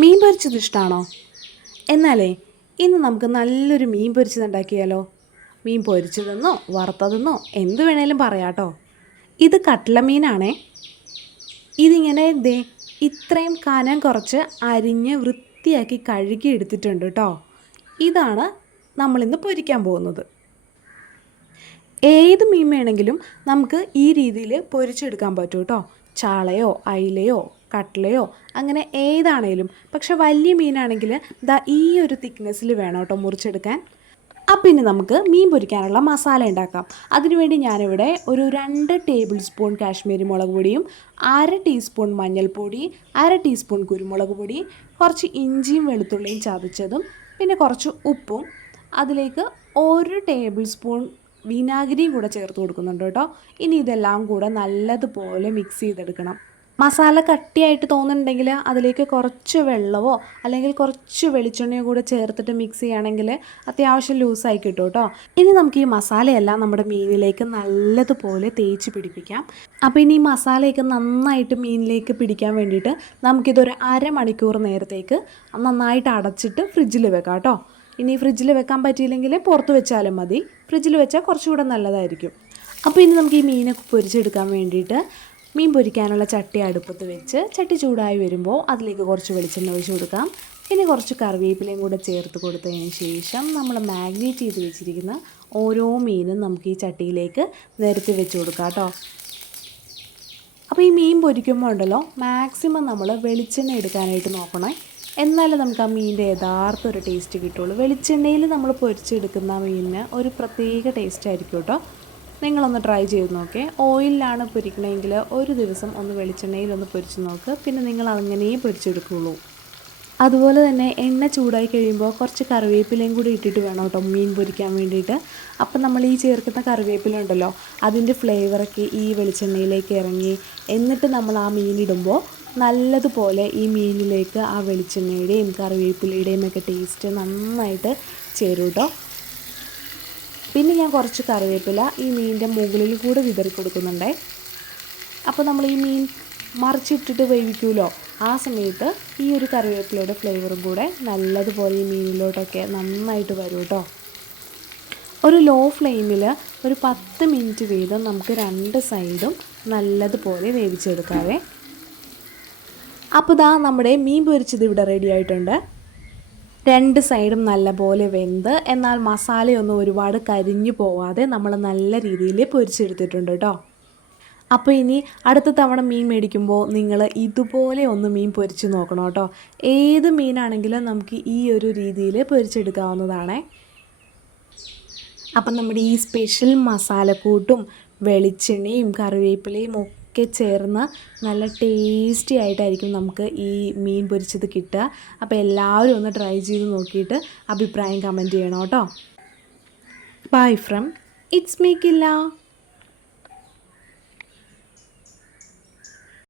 മീൻ പൊരിച്ചത് ഇഷ്ടമാണോ? എന്നാലേ ഇന്ന് നമുക്ക് നല്ലൊരു മീൻ പൊരിച്ചത് ഉണ്ടാക്കിയാലോ? മീൻ പൊരിച്ചതെന്നോ വറുത്തതെന്നോ എന്ത് വേണേലും പറയാട്ടോ. ഇത് കട്ട്ള മീനാണേ. ഇതിങ്ങനെ ഇത്രയും കനം കുറച്ച് അരിഞ്ഞ് വൃത്തിയാക്കി കഴുകി എടുത്തിട്ടുണ്ട് കേട്ടോ. ഇതാണ് നമ്മളിന്ന് പൊരിക്കാൻ പോകുന്നത്. ഏത് മീൻ വേണമെങ്കിലും നമുക്ക് ഈ രീതിയിൽ പൊരിച്ചെടുക്കാൻ പറ്റും കേട്ടോ. ചാളയോ അയിലയോ കട്ട്ലയോ അങ്ങനെ ഏതാണേലും. പക്ഷെ വലിയ മീനാണെങ്കിൽ ഈ ഒരു തിക്നെസ്സിൽ വേണം കേട്ടോ മുറിച്ചെടുക്കാൻ. അപ്പം ഇനി നമുക്ക് മീൻ പൊരിക്കാനുള്ള മസാല ഉണ്ടാക്കാം. അതിനുവേണ്ടി ഞാനിവിടെ ഒരു 2 ടേബിൾ സ്പൂൺ കാശ്മീരി മുളക് പൊടിയും 1/2 ടീസ്പൂൺ മഞ്ഞൾപ്പൊടി, 1/2 ടീസ്പൂൺ കുരുമുളക് പൊടി, കുറച്ച് ഇഞ്ചിയും വെളുത്തുള്ളിയും ചതച്ചതും, പിന്നെ കുറച്ച് ഉപ്പും, അതിലേക്ക് 1 ടേബിൾ സ്പൂൺ വിനാഗിരിയും കൂടെ ചേർത്ത് കൊടുക്കുന്നുണ്ട് കേട്ടോ. ഇനി ഇതെല്ലാം കൂടെ നല്ലതുപോലെ മിക്സ് ചെയ്തെടുക്കണം. മസാല കട്ടിയായിട്ട് തോന്നുന്നുണ്ടെങ്കിൽ അതിലേക്ക് കുറച്ച് വെള്ളമോ അല്ലെങ്കിൽ കുറച്ച് വെളിച്ചെണ്ണയോ കൂടെ ചേർത്തിട്ട് മിക്സ് ചെയ്യുകയാണെങ്കിൽ അത്യാവശ്യം ലൂസായി കിട്ടും കേട്ടോ. ഇനി നമുക്ക് ഈ മസാലയെല്ലാം നമ്മുടെ മീനിലേക്ക് നല്ലതുപോലെ തേച്ച് പിടിപ്പിക്കാം. അപ്പോൾ ഇനി ഈ മസാലയൊക്കെ നന്നായിട്ട് മീനിലേക്ക് പിടിക്കാൻ വേണ്ടിയിട്ട് നമുക്കിതൊരു അരമണിക്കൂർ നേരത്തേക്ക് നന്നായിട്ട് അടച്ചിട്ട് ഫ്രിഡ്ജിൽ വെക്കാം കേട്ടോ. ഇനി ഫ്രിഡ്ജിൽ വെക്കാൻ പറ്റിയില്ലെങ്കിൽ പുറത്ത് വെച്ചാലും മതി. ഫ്രിഡ്ജിൽ വെച്ചാൽ കുറച്ചുകൂടെ നല്ലതായിരിക്കും. അപ്പോൾ ഇനി നമുക്ക് ഈ മീനൊക്കെ പൊരിച്ചെടുക്കാൻ വേണ്ടിയിട്ട് മീൻ പൊരിക്കാനുള്ള ചട്ടി അടുപ്പത്ത് വെച്ച് ചട്ടി ചൂടായി വരുമ്പോൾ അതിലേക്ക് കുറച്ച് വെളിച്ചെണ്ണ ഒഴിച്ച് കൊടുക്കാം. പിന്നെ കുറച്ച് കറിവേപ്പിലയും കൂടെ ചേർത്ത് കൊടുത്തതിന് ശേഷം നമ്മൾ മാഗ്നേറ്റ് ചെയ്ത് വെച്ചിരിക്കുന്ന ഓരോ മീനും നമുക്ക് ഈ ചട്ടിയിലേക്ക് നിരത്തി വെച്ച് കൊടുക്കാം കേട്ടോ. അപ്പോൾ ഈ മീൻ പൊരിക്കുമ്പോൾ ഉണ്ടല്ലോ മാക്സിമം നമ്മൾ വെളിച്ചെണ്ണ എടുക്കാനായിട്ട് നോക്കണേ. എന്നാലും നമുക്ക് ആ മീനിൻ്റെ യഥാർത്ഥ ഒരു ടേസ്റ്റ് കിട്ടുള്ളൂ. വെളിച്ചെണ്ണയിൽ നമ്മൾ പൊരിച്ചെടുക്കുന്ന മീനിന് ഒരു പ്രത്യേക ടേസ്റ്റ് ആയിരിക്കും കേട്ടോ. നിങ്ങളൊന്ന് ട്രൈ ചെയ്ത് നോക്കേ. ഓയിലിലാണ് പൊരിക്കണമെങ്കിൽ ഒരു ദിവസം ഒന്ന് വെളിച്ചെണ്ണയിലൊന്ന് പൊരിച്ച് നോക്ക്. പിന്നെ നിങ്ങൾ അങ്ങനെയേ പൊരിച്ചെടുക്കുള്ളൂ. അതുപോലെ തന്നെ എണ്ണ ചൂടായി കഴിയുമ്പോൾ കുറച്ച് കറിവേപ്പിലയും കൂടി ഇട്ടിട്ട് വേണം കേട്ടോ മീൻ പൊരിക്കാൻ വേണ്ടിയിട്ട്. അപ്പം നമ്മൾ ഈ ചേർക്കുന്ന കറിവേപ്പില ഉണ്ടല്ലോ അതിൻ്റെ ഫ്ലേവറൊക്കെ ഈ വെളിച്ചെണ്ണയിലേക്ക് ഇറങ്ങി എന്നിട്ട് നമ്മൾ ആ മീനിടുമ്പോൾ നല്ലതുപോലെ ഈ മീനിലേക്ക് ആ വെളിച്ചെണ്ണയുടെയും കറിവേപ്പിലയുടെയും ഒക്കെ ടേസ്റ്റ് നന്നായിട്ട് ചേരും കേട്ടോ. പിന്നെ ഞാൻ കുറച്ച് കറിവേപ്പില ഈ മീനിൻ്റെ മുകളിൽ കൂടെ വിതറി കൊടുക്കുന്നുണ്ടേ. അപ്പോൾ നമ്മൾ ഈ മീൻ മറിച്ചിട്ടിട്ട് വേവിക്കുമല്ലോ, ആ സമയത്ത് ഈ ഒരു കറിവേപ്പിലയുടെ ഫ്ലേവറും കൂടെ നല്ലതുപോലെ ഈ മീനിലോട്ടൊക്കെ നന്നായിട്ട് വരും കേട്ടോ. ഒരു ലോ ഫ്ലെയിമിൽ ഒരു 10 മിനിറ്റ് വീതം നമുക്ക് 2 സൈഡും നല്ലതുപോലെ വേവിച്ചെടുക്കാവേ. അപ്പോൾ നമ്മുടെ മീൻ പൊരിച്ചത് ഇവിടെ റെഡി ആയിട്ടുണ്ട്. 2 സൈഡും നല്ലപോലെ വെന്ത് എന്നാൽ മസാലയൊന്നും ഒരുപാട് കരിഞ്ഞു പോവാതെ നമ്മൾ നല്ല രീതിയിൽ പൊരിച്ചെടുത്തിട്ടുണ്ട് കേട്ടോ. അപ്പോൾ ഇനി അടുത്ത തവണ മീൻ മേടിക്കുമ്പോൾ നിങ്ങൾ ഇതുപോലെ ഒന്ന് മീൻ പൊരിച്ച് നോക്കണം കേട്ടോ. ഏത് മീനാണെങ്കിലും നമുക്ക് ഈ ഒരു രീതിയിൽ പൊരിച്ചെടുക്കാവുന്നതാണേ. അപ്പം നമ്മുടെ ഈ സ്പെഷ്യൽ മസാലക്കൂട്ടും വെളിച്ചെണ്ണയും കറിവേപ്പിലയും ഒക്കെ ചേർന്ന് നല്ല ടേസ്റ്റി ആയിട്ടായിരിക്കും നമുക്ക് ഈ മീൻ പൊരിച്ചത് കിട്ടുക. അപ്പോൾ എല്ലാവരും ഒന്ന് ട്രൈ ചെയ്ത് നോക്കിയിട്ട് അഭിപ്രായം കമൻറ്റ് ചെയ്യണം കേട്ടോ. Bye from it's me കില്ല.